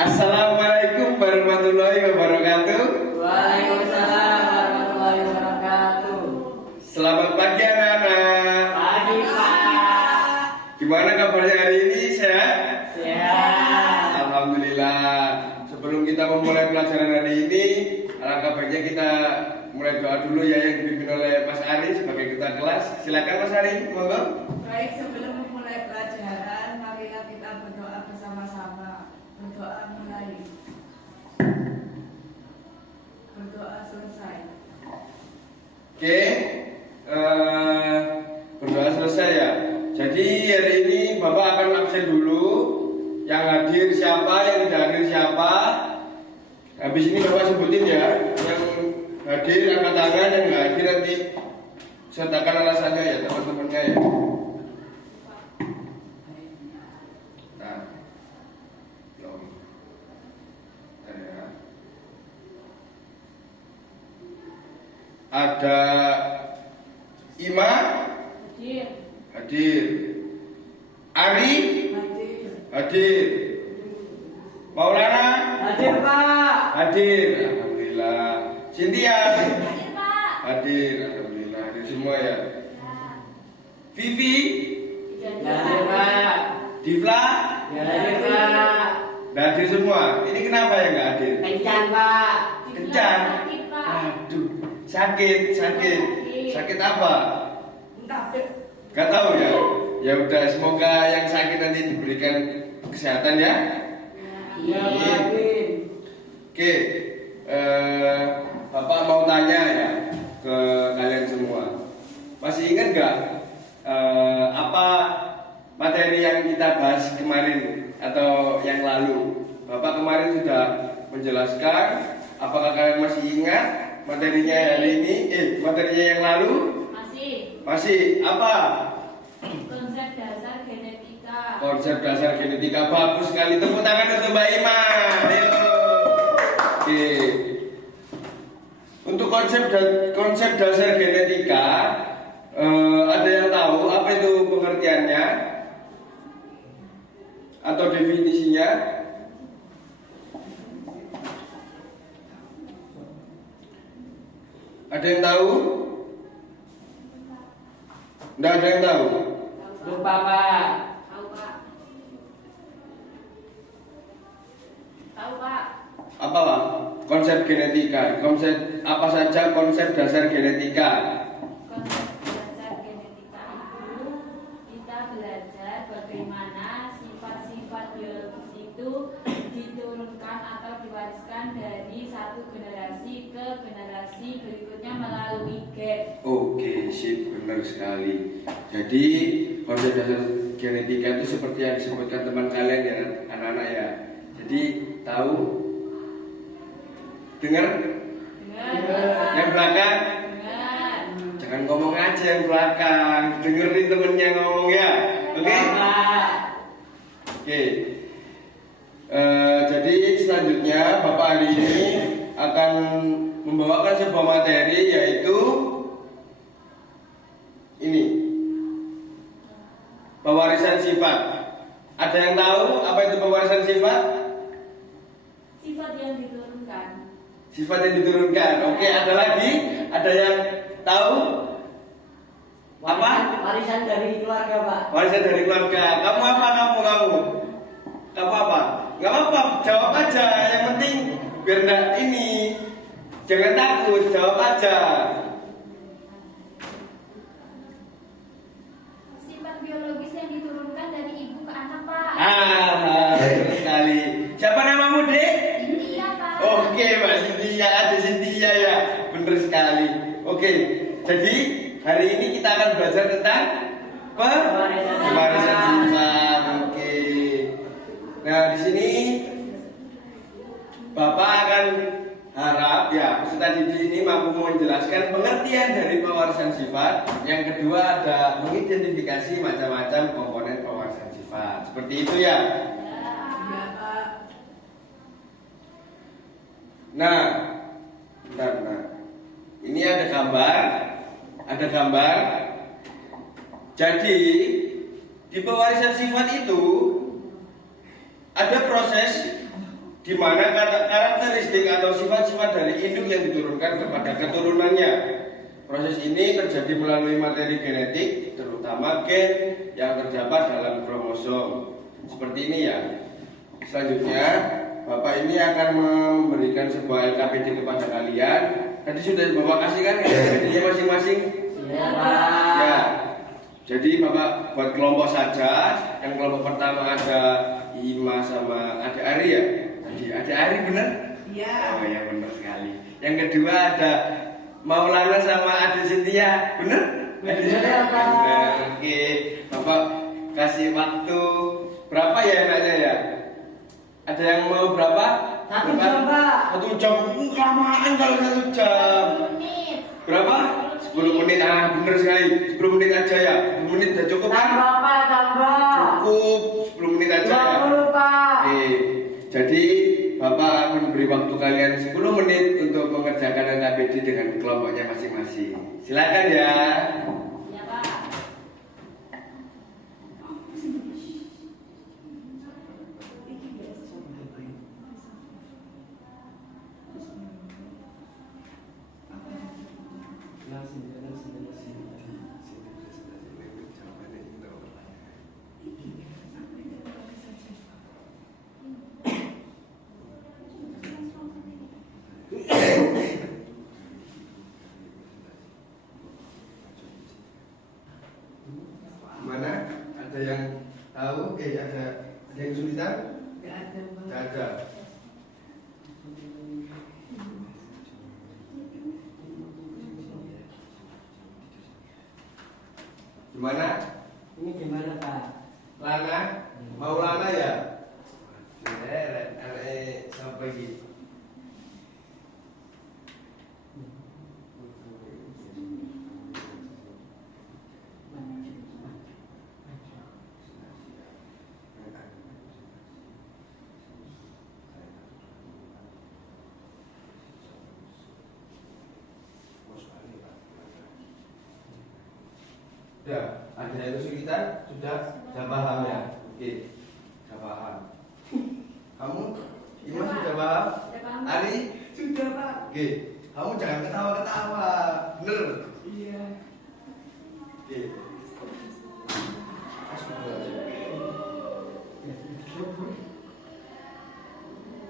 Assalamualaikum warahmatullahi wabarakatuh. Waalaikumsalam warahmatullahi wabarakatuh. Selamat pagi anak-anak. Pagi Pak. Gimana kabarnya hari ini? Sehat? Sehat. Alhamdulillah. Sebelum kita memulai pelajaran hari ini, alangkah baiknya kita mulai doa dulu ya, yang dipimpin oleh Mas Ari sebagai ketua kelas. Silakan Mas Ari, monggo. Baik, sebelum memulai pelajaran, marilah kita berdoa bersama-sama. Berdoa mulai. Berdoa selesai. Oke, berdoa selesai ya. Jadi hari ini Bapak akan absen dulu. Yang hadir siapa, yang tidak hadir siapa. Habis ini Bapak sebutin ya. Yang hadir angkat tangan, yang nggak hadir nanti sertakan alasannya ya teman-temannya ya. Nah, belum. Ya. Ada Ima Hadir. hadir, Ari Hadir. hadir, Maulana Hadir Pak. hadir, alhamdulillah. Cynthia Hadir, Pak. hadir, alhamdulillah, hadir semua ya. Vivi, Hadir Pak. Divla Hadir Pak. nggak hadir semua. Ini kenapa ya nggak hadir? Kencan Pak. Kencan. Sakit, Pak. Aduh, sakit apa? Entah, Dek. Gak tahu ya. Ya udah, semoga yang sakit nanti diberikan kesehatan ya. Iya Pak. Oke, Bapak mau tanya ya ke kalian semua. Masih ingat nggak apa materi yang kita bahas kemarin atau yang lalu? Bapak kemarin sudah menjelaskan. Apakah kalian masih ingat materinya hari ini? Materinya yang lalu? Masih apa? Konsep dasar genetika. Konsep dasar genetika. Bagus sekali. Tepuk tangan untuk Mbak Ima. Ayo. Oke. Untuk konsep dasar genetika, ada yang tahu apa itu pengertiannya atau definisinya? Ada yang tahu? Nggak ada yang tahu? Lupa Pak. Tahu, Pak. Tahu, Pak. Apa Pak? Konsep genetika. Konsep apa saja konsep dasar genetika? Konsep dasar genetika itu kita belajar bagaimana sifat-sifat biologis itu diturunkan atau diwariskan dari satu generasi ke generasi berikutnya melalui gen. Oke, sip, benar sekali. Jadi konsep dasar genetika itu seperti yang disebutkan teman kalian ya, anak-anak ya. Jadi tahu, dengar, yang belakang, jangan ngomong aja yang belakang, dengerin temennya ngomong ya. Oke? Oke. Jadi selanjutnya Bapak hari ini akan membawakan sebuah materi, yaitu ini, pewarisan sifat. Ada yang tahu apa itu pewarisan sifat? Sifat yang diturunkan. Sifat yang diturunkan. Oke, ada lagi? Ada yang tahu? Apa? Warisan dari keluarga Pak. Warisan dari keluarga. Kamu apa? Kamu apa? Gak apa-apa, jawab aja. Yang penting biar enggak ini. Jangan takut, jawab aja. Sifat biologis yang diturunkan dari ibu ke anak, Pak. Betul sekali. Siapa namamu, Dek? Iya, Pak. Oke, Mbak Cynthia, ada Cynthia ya. Bener sekali. Oke, jadi hari ini kita akan belajar tentang pewarisan sifat. Oke. Nah, di sini Bapak akan harap ya peserta didik ini mampu menjelaskan pengertian dari pewarisan sifat. Yang kedua ada mengidentifikasi macam-macam komponen pewarisan sifat. Seperti itu ya. Iya, Pak. Nah, bentar. Ini ada gambar. Jadi di pewarisan sifat itu ada proses di mana karakteristik atau sifat-sifat dari induk yang diturunkan kepada keturunannya. Proses ini terjadi melalui materi genetik, terutama gen yang terdapat dalam kromosom. Seperti ini ya. Selanjutnya, Bapak ini akan memberikan sebuah LKPD kepada kalian. Tadi sudah Bapak kasih kan LKPD-nya masing-masing? Iya, Pak. Ya. Jadi Bapak buat kelompok saja. Yang kelompok pertama ada Ima sama Ade Ari ya. Tadi Ade Ari benar? Iya. Oh ya benar sekali. Yang kedua ada Maulana sama Ade Cynthia, benar? Benar, Pak. Benar. Oke, Bapak kasih waktu berapa ya enaknya ya? Ada yang mau berapa? 1 jam, Pak. 1 jam. Kelamaan kalau 1 jam. Berapa? 10 menit. Ah, benar sekali. 10 menit aja ya. 10 menit udah cukup kan? Tambah, Pak, tambah. Cukup 10 menit aja ya. 20, Pak. Oke. Jadi Bapak akan beri waktu kalian 10 menit untuk mengerjakan LKPD dengan kelompoknya masing-masing. Silakan ya. Iya, Pak. Gimana? Ada yang tahu? Ada yang kesulitan? Nggak ada, Pak. Tidak ada. Gimana? Ini gimana, Pak? Lana? Mau Lana ya? Siapa lagi? Sudah, ada yang kesulitan? Sudah paham ya? Oke, sudah paham. Kamu, Ima sudah paham? Sudah paham. Ari? Sudah, Pak. Oke, kamu jangan ketawa-ketawa, bener? Iya. Oke.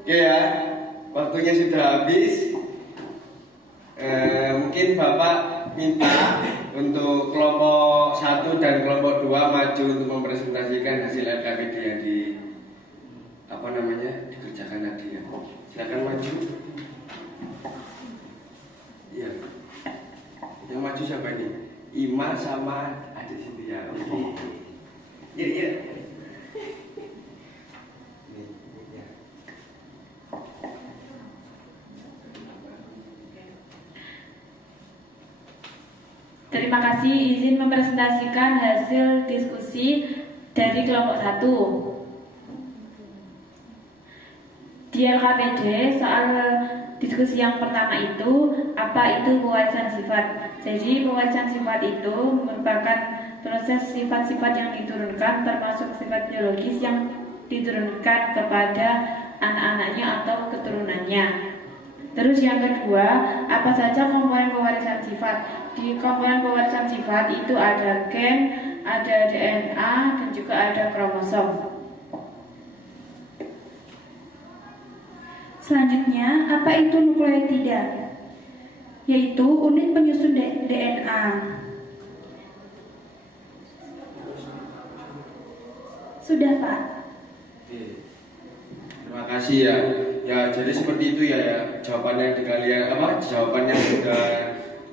Oke ya, waktunya sudah habis. Mungkin Bapak minta untuk kelompok 1 dan kelompok 2 maju untuk mempresentasikan hasil LKPD yang dikerjakan tadi ya. Silakan maju. Iya. Yang maju siapa ini? Ima sama adik Cynthia. Oke. Iya. Terima kasih izin mempresentasikan hasil diskusi dari kelompok 1. Di LKPD soal diskusi yang pertama itu apa itu pewarisan sifat. Jadi pewarisan sifat itu merupakan proses sifat-sifat yang diturunkan termasuk sifat biologis yang diturunkan kepada anak-anaknya atau keturunannya. Terus yang kedua, apa saja komponen pewarisan sifat? Di komponen pewarisan sifat itu ada gen, ada DNA, dan juga ada kromosom. Selanjutnya, apa itu nukleotida? Yaitu unit penyusun DNA. Sudah, Pak. Oke. Terima kasih ya. Ya, jadi seperti itu ya, jawabannya di kalian jawabannya sudah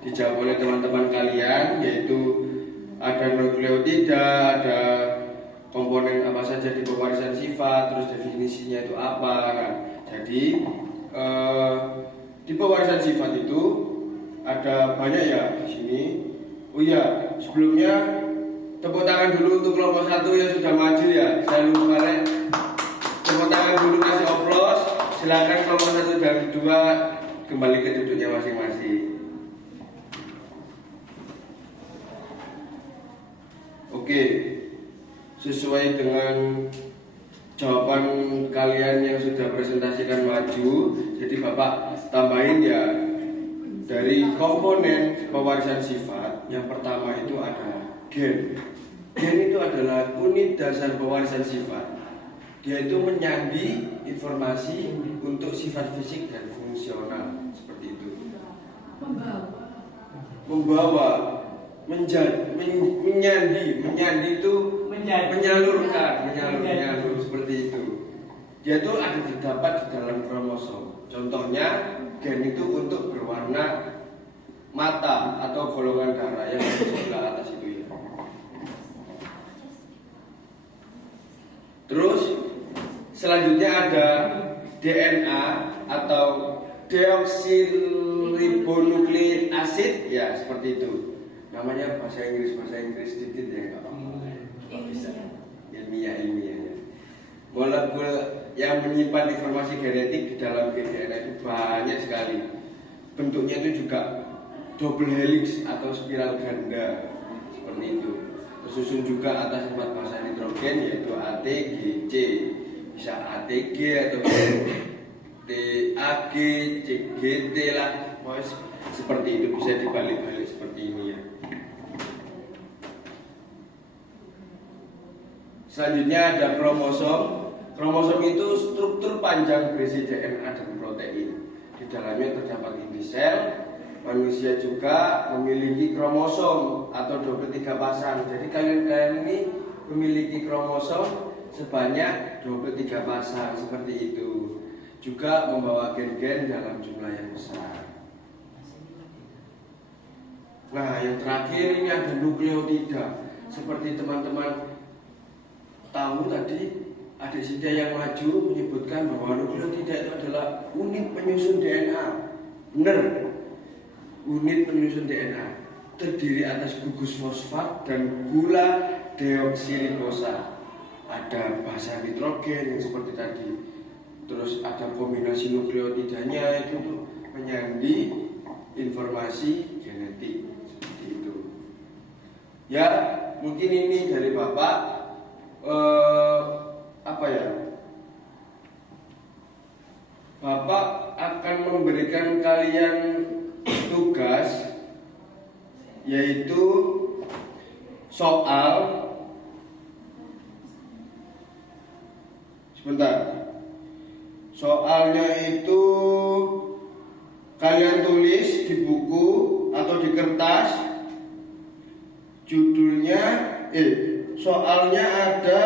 dijawab oleh teman-teman kalian, yaitu ada nukleotida, ada komponen apa saja di pewarisan sifat, terus definisinya itu apa. Nah, jadi di pewarisan sifat itu ada banyak ya di sini. Oh iya, sebelumnya tepuk tangan dulu untuk kelompok 1 yang sudah maju ya. Saya lupa kemarin. Tepuk tangan dulu, kasih oplos. Silakan kelompok 1 dan 2 kembali ke duduknya masing-masing. Oke, sesuai dengan jawaban kalian yang sudah presentasikan maju. Jadi Bapak tambahin ya, dari komponen pewarisan sifat yang pertama itu ada gen. Gen itu adalah unit dasar pewarisan sifat. Dia itu menyandi informasi untuk sifat fisik dan fungsional seperti itu. Membawa, menyandi itu menyalurkan seperti itu. Dia itu ada terdapat di dalam kromosom. Contohnya gen itu untuk berwarna mata atau golongan darah yang di sebelah atas itu ya. Terus selanjutnya ada DNA atau deoksiribonukleik acid ya, seperti itu. Namanya bahasa Inggris sedikit ya, nggak bisa ilmiah ya. Molekul yang menyimpan informasi genetik di dalam DNA itu banyak sekali. Bentuknya itu juga double helix atau spiral ganda seperti itu. Tersusun juga atas 4 basa nitrogen yaitu ATGC, bisa ATG atau TAG, CGT lah, seperti itu, bisa dibalik-balik seperti ini ya. Selanjutnya ada kromosom. Kromosom itu struktur panjang berisi DNA dan protein. Di dalamnya terdapat inti sel. Manusia juga memiliki kromosom atau 23 pasang. Jadi kalian ini memiliki kromosom sebanyak 23 pasang seperti itu. Juga membawa gen-gen dalam jumlah yang besar. Nah, yang terakhir ini ada nukleotida. Seperti teman-teman tahu tadi, ada Sintia yang maju menyebutkan bahwa nukleotida itu adalah unit penyusun DNA. Benar. Unit penyusun DNA terdiri atas gugus fosfat dan gula deoksiribosa. Ada basa nitrogen yang seperti tadi. Terus ada kombinasi nukleotidanya itu untuk menyandi informasi genetik seperti itu. Ya, mungkin ini dari Bapak. Bapak akan memberikan kalian tugas, yaitu soal soalnya itu kalian tulis di buku atau di kertas. Judulnya soalnya ada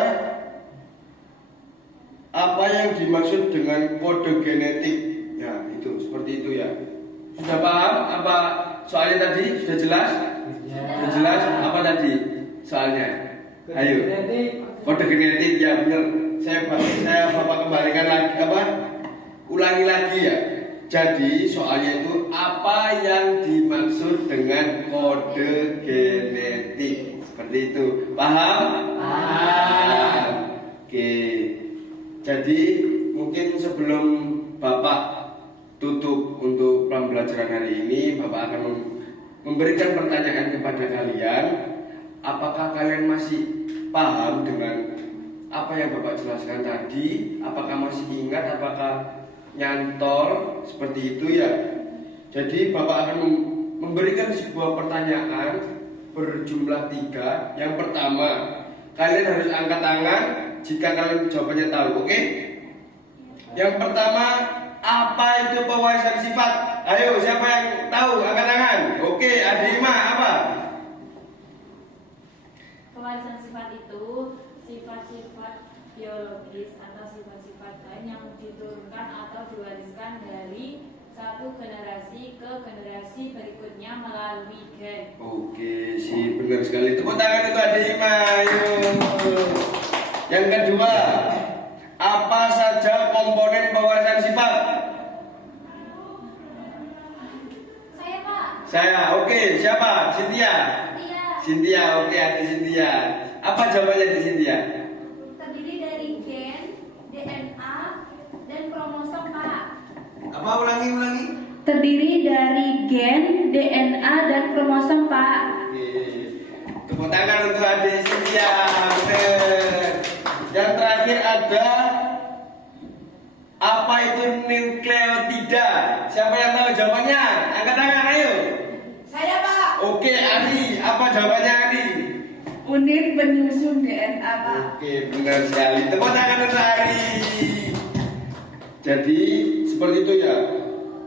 apa yang dimaksud dengan kode genetik. Ya, itu seperti itu ya. Sudah paham apa soalnya tadi? Sudah jelas? Sudah jelas apa tadi soalnya? Ayo. Kode genetik ya, benar. Saya Bapak kembalikan lagi ulangi lagi ya. Jadi soalnya itu apa yang dimaksud dengan kode genetik? Seperti itu. Paham? Paham. Oke. Jadi mungkin sebelum Bapak tutup untuk pembelajaran hari ini, Bapak akan memberikan pertanyaan kepada kalian. Apakah kalian masih paham dengan apa yang Bapak jelaskan tadi? Apakah masih ingat? Apakah nyantol? Seperti itu ya. Jadi Bapak akan memberikan sebuah pertanyaan berjumlah 3. Yang pertama, kalian harus angkat tangan jika kalian jawabannya tahu, oke? Yang pertama, apa itu pewarisan sifat? Ayo, siapa yang tahu? Angkat tangan. Oke, Adima, apa? Pewarisan sifat itu sifat-sifat biologis atau sifat-sifat lain yang diturunkan atau diwariskan dari satu generasi ke generasi berikutnya melalui gen. Oke, sih benar sekali. Tepuk tangan untuk Adima. Ayo. Yang kedua, apa saja komponen pewarisan sifat? Saya, Pak. Saya, oke. Siapa? Cynthia. Cynthia, oke, Adi Cynthia. Apa jawabannya di Cynthia? Terdiri dari gen, DNA, dan kromosom, Pak. Apa? Ulangi. Terdiri dari gen, DNA, dan kromosom, Pak. Oke. Tepuk tangan untuk Adi Cynthia. Benar. Yang terakhir ada ada apa itu nukleotida? Siapa yang tahu jawabannya? Angkat tangan ayo. Saya Pak. Oke, Ari, apa jawabannya Ari? Unit penyusun DNA Pak. Oke, benar sekali. Tepuk tangan untuk Ari. Jadi seperti itu ya.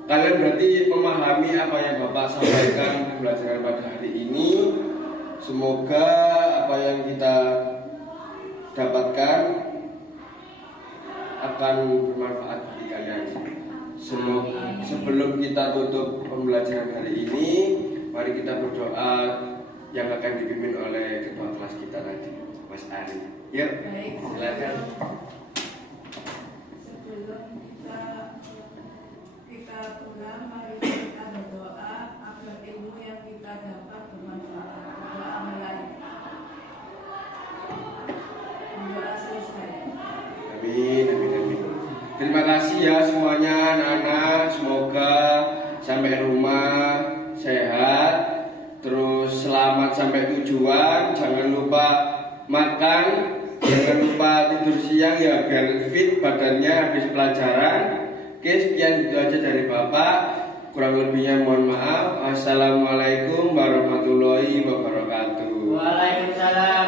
Kalian berarti memahami apa yang Bapak sampaikan pembelajaran pada hari ini. Semoga apa yang kita dapatkan akan bermanfaat bagi kalian. Sebelum kita tutup pembelajaran hari ini, mari kita berdoa yang akan dipimpin oleh ketua kelas kita tadi, Mas Ari. Yuk, Baik. silakan. Sebelum kita pulang, mari kita berdoa agar ilmu yang kita dapat bermanfaat. Berdoa mulai. Berdoa selesai. Amin, amin, amin. Terima kasih ya semuanya anak-anak. Semoga sampai rumah sehat, terus selamat sampai tujuan. Jangan lupa makan, jangan lupa tidur siang ya biar fit badannya habis pelajaran. Oke, sekian itu aja dari Bapak. Kurang lebihnya mohon maaf. Assalamualaikum warahmatullahi wabarakatuh. Waalaikumsalam